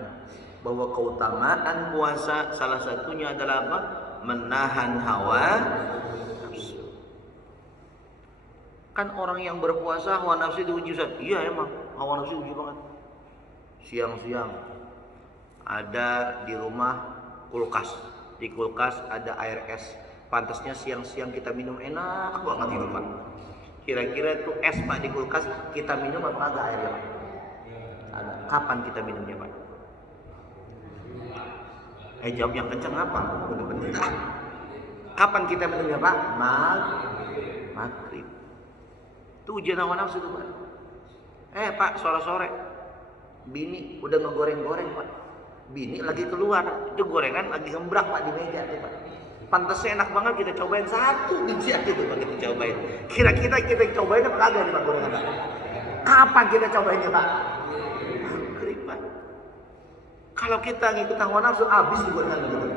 Bahwa keutamaan puasa salah satunya adalah apa? Menahan hawa nafsu. Kan orang yang berpuasa hawa nafsu diuji Ustaz. Iya emang, hawa nafsu diuji banget. Siang-siang ada di rumah kulkas. Di kulkas ada air es. Pantasnya siang-siang kita minum enak banget itu Pak. Kira-kira itu es Pak di kulkas kita minum apa agak airnya Pak? Ada. Kapan kita minumnya Pak? Jawab yang kencang apa? Bener-bener. Kapan kita minumnya Pak? Maghrib. Itu ujian hawa nafsu tuh Pak. Pak, sore-sore bini udah ngegoreng-goreng Pak. Bini lagi keluar, itu gorengan lagi ngembrak Pak di meja tuh Pak. Pantasnya enak banget, kita cobain satu biji aja tuh Pak, kita cobain. Kira-kira kita cobain apa kagak nih Pak gorengan Pak? Kapan kita cobainnya Pak? Maghrib Pak. Kalau kita ngikut hawa nafsu habis di gorengan gitu.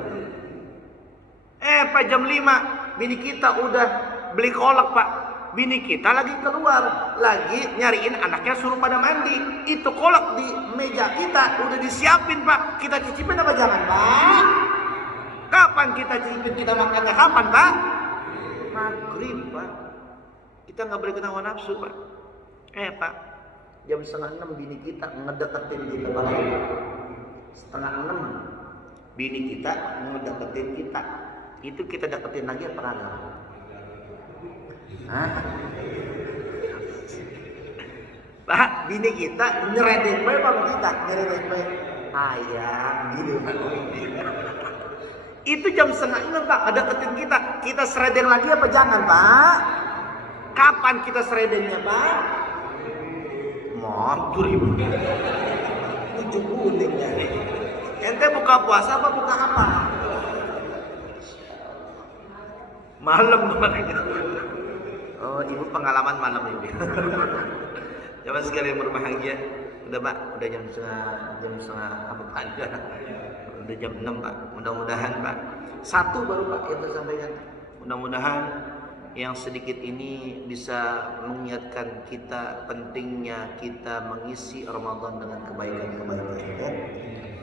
Pak jam 5 bini kita udah beli kolak Pak. Bini kita lagi keluar, lagi nyariin anaknya suruh pada mandi. Itu kolak di meja kita udah disiapin Pak. Kita cicipin apa jangan Pak? Kapan kita cicipin, kita makannya kapan Pak? Maghrib Pak. Kita nggak boleh kena hawa nafsu Pak. Pak, jam 5:30 bini kita ngedeketin kita Pak. 5:30 bini kita ngedeketin kita. Itu kita deketin lagi apa enggak? Pak, bini kita nyeredek bae Pak kita, nyeredek bae. Ayang gitu Pak. Itu jam 5:30 Pak, ada deketin kita. Kita seredeng lagi apa jangan Pak? Kapan kita seredengnya Pak? Maghrib. 7 bulan ya. Ente buka puasa apa buka apa? Malam makanya. Oh, ibu pengalaman malam ini. Jamaah sekalian berbahagia. Udah Pak, udah jam setengah apa Pak? Udah jam 6 Pak. Mudah-mudahan Pak. Satu baru Pak yang saya sampaikan. Mudah-mudahan yang sedikit ini bisa mengingatkan kita pentingnya kita mengisi Ramadan dengan kebaikan-kebaikan.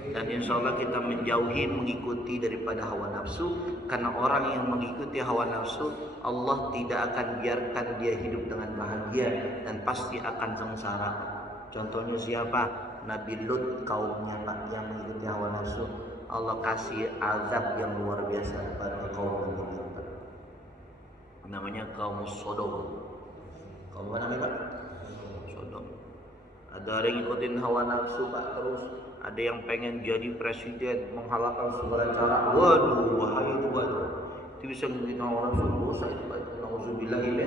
Dan insya Allah kita menjauhi mengikuti daripada hawa nafsu. Karena orang yang mengikuti hawa nafsu, Allah tidak akan biarkan dia hidup dengan bahagia dan pasti akan sengsara. Contohnya siapa? Nabi Lut kaumnya Pak yang mengikuti hawa nafsu. Allah kasih azab yang luar biasa kepada kaum itu. Namanya kaum Sodom. Kaum apa namanya Pak? Sodom. Ada orang yang ngikutin hawa nafsu Pak terus. Ada yang pengen jadi presiden, menghalalkan segala cara. Waduh, bahaya itu Pak. Itu bisa ngikutin hawa nafsu, dosa itu Pak. Nauzubillah min.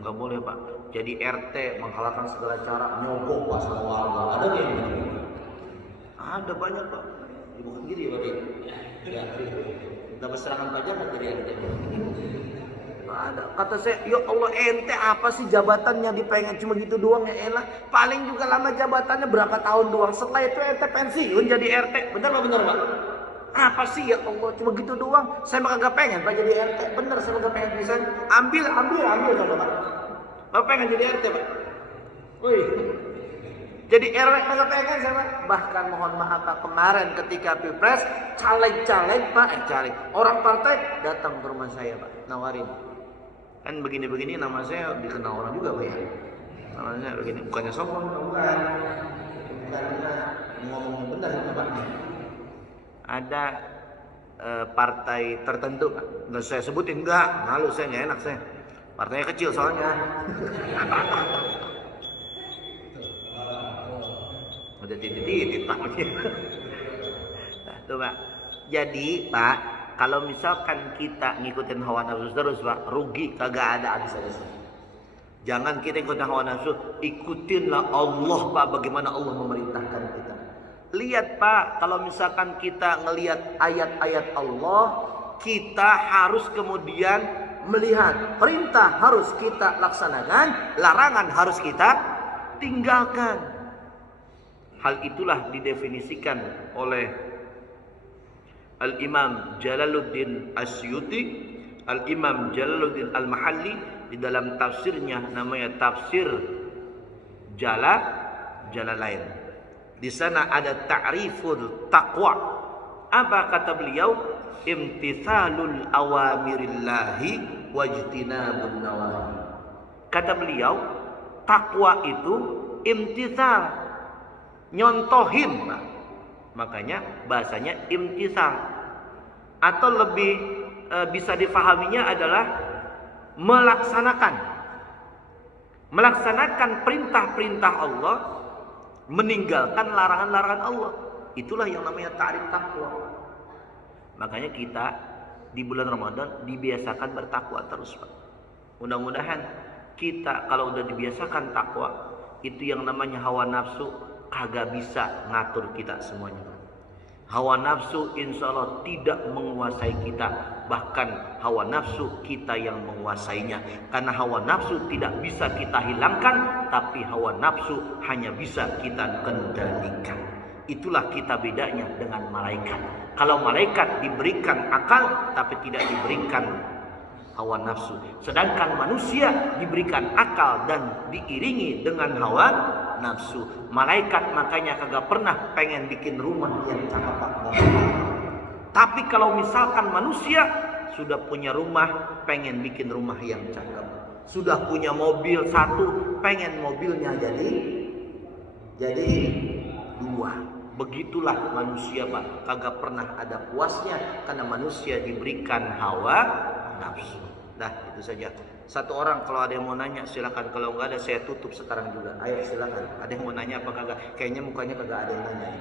Enggak boleh Pak. Jadi RT menghalalkan segala cara, nyogok Pak sama warga. Ada yang begitu? Ada banyak Pak. Bukan gini Pak. Ya. Dapat serangan pajak dari RT. Ada. Kata saya, ya Allah ente apa sih jabatannya dipengen cuma gitu doang ya elah. Paling juga lama jabatannya berapa tahun doang. Setelah itu ente pensiun jadi RT. Bener Pak? Apa sih ya Allah cuma gitu doang. Saya mah kagak pengen Pak jadi RT. Bener saya kagak pengen bisa. Ambil coba Pak. Bapak pengen jadi RT Pak? Woi. Jadi RW kagak pengen sama. Bahkan mohon maaf Pak, kemarin ketika Pilpres, caleg-caleg Pak, caleg orang partai datang ke rumah saya Pak, nawarin. Kan begini-begini nama saya dikenal orang juga Pak ya. Nama saya begini, bukannya sombong, bukan. Bukan ngomong benar itu Pak. Ada partai tertentu Pak, nggak saya sebutin, enggak, malu saya, nggak enak saya. Partainya kecil soalnya. Udah titit Pak. Nah, tuh Pak. Jadi Pak, kalau misalkan kita ngikutin hawa nafsu terus Pak, rugi kagak ada habis-habisnya. Jangan kita ikutin hawa nafsu, ikutinlah Allah Pak, bagaimana Allah memerintahkan kita. Lihat Pak, kalau misalkan kita ngelihat ayat-ayat Allah, kita harus kemudian melihat perintah harus kita laksanakan, larangan harus kita tinggalkan. Hal itulah didefinisikan oleh Al-Imam Jalaluddin Asyuti, Al-Imam Jalaluddin Al-Mahalli di dalam tafsirnya, namanya tafsir Jalalain. Di sana ada ta'riful taqwa. Apa kata beliau? Imtithalul awamirillahi wajtinabun nawahi. Kata beliau, takwa itu imtithal, nyontohin Pak. Makanya bahasanya imtithal. Atau lebih bisa difahaminya adalah melaksanakan perintah-perintah Allah, meninggalkan larangan-larangan Allah. Itulah yang namanya ta'rif takwa. Makanya kita di bulan Ramadan dibiasakan bertakwa terus Pak. Mudah-mudahan kita kalau udah dibiasakan takwa, itu yang namanya hawa nafsu kagak bisa ngatur kita semuanya. Hawa nafsu insya Allah tidak menguasai kita, bahkan hawa nafsu kita yang menguasainya. Karena hawa nafsu tidak bisa kita hilangkan, tapi hawa nafsu hanya bisa kita kendalikan. Itulah kita bedanya dengan malaikat. Kalau malaikat diberikan akal tapi tidak diberikan hawa nafsu. Sedangkan manusia diberikan akal dan diiringi dengan hawa nafsu. Malaikat makanya kagak pernah pengen bikin rumah yang cakep. Tapi kalau misalkan manusia sudah punya rumah, pengen bikin rumah yang cakep. Sudah punya mobil satu, pengen mobilnya jadi dua. Begitulah manusia Pak, kagak pernah ada puasnya karena manusia diberikan hawa nafsu. Nah itu saja. Satu orang kalau ada yang mau nanya silakan, kalau nggak ada saya tutup sekarang juga. Ayo silakan. Ada yang mau nanya apa kagak? Kayaknya mukanya kagak ada yang nanya.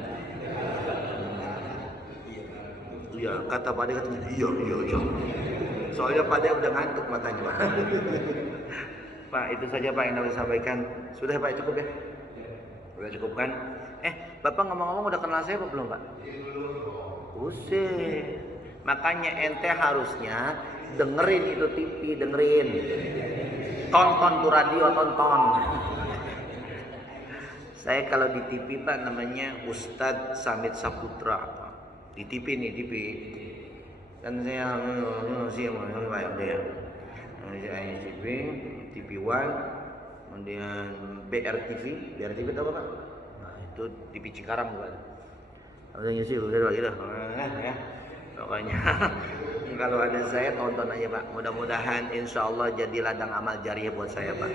Iya kata Pak De katanya iya. Soalnya Pak De udah ngantuk matanya Pak. Pak itu saja Pak yang dapat sampaikan. Sudah Pak cukup ya? Udah cukup kan? Bapak ngomong-ngomong udah kenal saya apa belum Pak? Buset. Makanya ente harusnya dengerin itu TV, dengerin. Tonton tuh radio, tonton. Saya kalau di TV Pak namanya Ustadz Samit Saputra Pak. Di TV nih, TV. Kan saya TV One, kemudian BRTV itu apa Pak? Itu TV Cikarang bukan? Ada ngisi udah gitu. Ya. Pokoknya kalau ada saya tonton aja Pak. Mudah-mudahan insya Allah jadi ladang amal jariah buat saya Pak.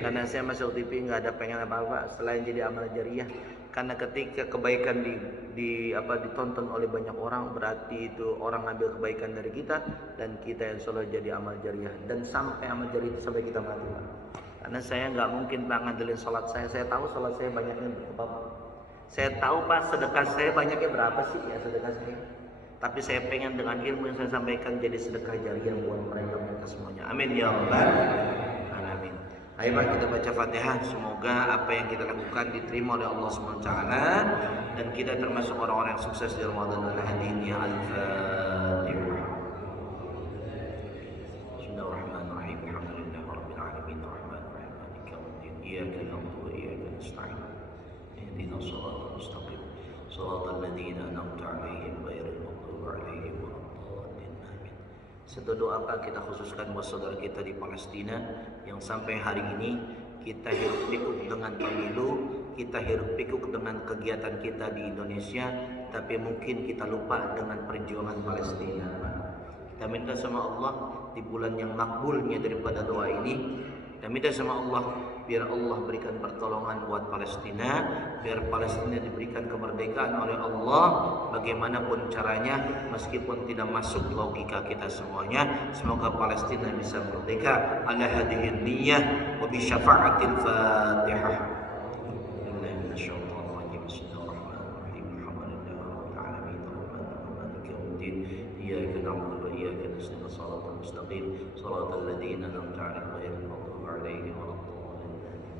Karena saya masuk TV nggak ada pengen apa-apa selain jadi amal jariah. Karena ketika kebaikan ditonton oleh banyak orang, berarti itu orang ngambil kebaikan dari kita dan kita insya Allah jadi amal jariah dan sampai amal jariah itu sampai kita mati Pak. Karena saya nggak mungkin Pak ngandelin sholat saya. Saya tahu sholat saya banyaknya berapa. Saya tahu Pak sedekah saya banyaknya berapa sih ya sedekah saya. Tapi saya pengen dengan ilmu yang saya sampaikan jadi sedekah jariah buat mereka semuanya. Amin ya rabbal alamin. Ayo Pak kita baca Fatihah. Semoga apa yang kita lakukan diterima oleh Allah SWT dan kita termasuk orang-orang yang sukses di Ramadan al-Hadin ya al-Fatihah. إياك نعبد وإياك نستعين اهدنا الصراط المستقيم صراط الذين أنعمت عليهم غير المغضوب عليهم ولا الضالين آمين. Satu doa Pak kita khususkan buat saudara kita di Palestina yang sampai hari ini kita hidup pikuk dengan pemilu, kita hiruk pikuk dengan kegiatan kita di Indonesia, tapi mungkin kita lupa dengan perjuangan Palestina. Kita minta sama Allah di bulan yang makbulnya daripada doa ini, kita minta sama Allah biar Allah berikan pertolongan buat Palestina, biar Palestina diberikan kemerdekaan oleh Allah bagaimanapun caranya, meskipun tidak masuk logika kita semuanya. Semoga Palestina bisa merdeka ala hadhihi niyyah wa bi syafa'atil Fatihah. إياك نعبد وإياك نستعين صراط المستقيم صراط الذين أنعمت عليهم غير المغضوب عليهم ولا الضالين.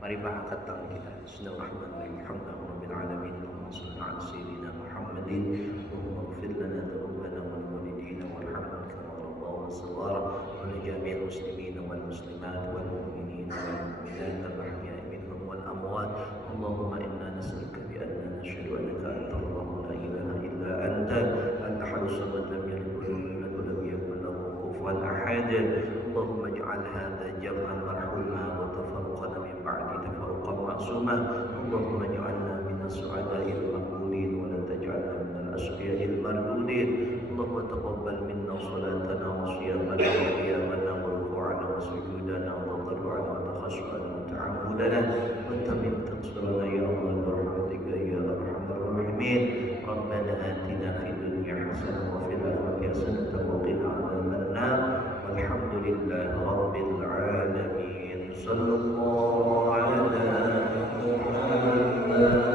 Mari angkat tangan kita. Bismillahirrahmanirrahim. Alhamdulillahirabbil alamin. Allahumma shalli ala sayyidina Muhammadin. Allahumma ighfir lana dhunubana wa liwalidina warhamna kama rabbawna shighara wa li jami'il muslimin wal muslimat wal mu'minin wal mu'minat al-ahya'i minhum wal amwat. Allahumma inna nas'aluka bi anna nashhadu annaka anta Allahu la ilaha illa anta al-ahad as-samad lam yalid wa lam yulad wa lam yakul lahu kufuwan ahad. Allahumma ij'al hadha jam'an marhuma wa tafarraqana min ba'di tafarruqan ma'suma. Allahumma ij'alna min as-su'ada'il maqbulin wa la taj'alna min al-ashqiya'il mardudin. Allahumma taqabbal minna salatana wa siyamana wa qiyamana wa ruku'ana wa sujudana wa tadarru'ana wa takhashshu'ana wa ta'ammudana wa tammim taqsirana ya Allah bi rahmatika ya arhamar rahimin. Rabbana atina fid dunya hasanah wa fil akhirati hasanah wa qina adzaban nar. Walhamdulillahi rabbil alamin. Sallallahu ala Muhammad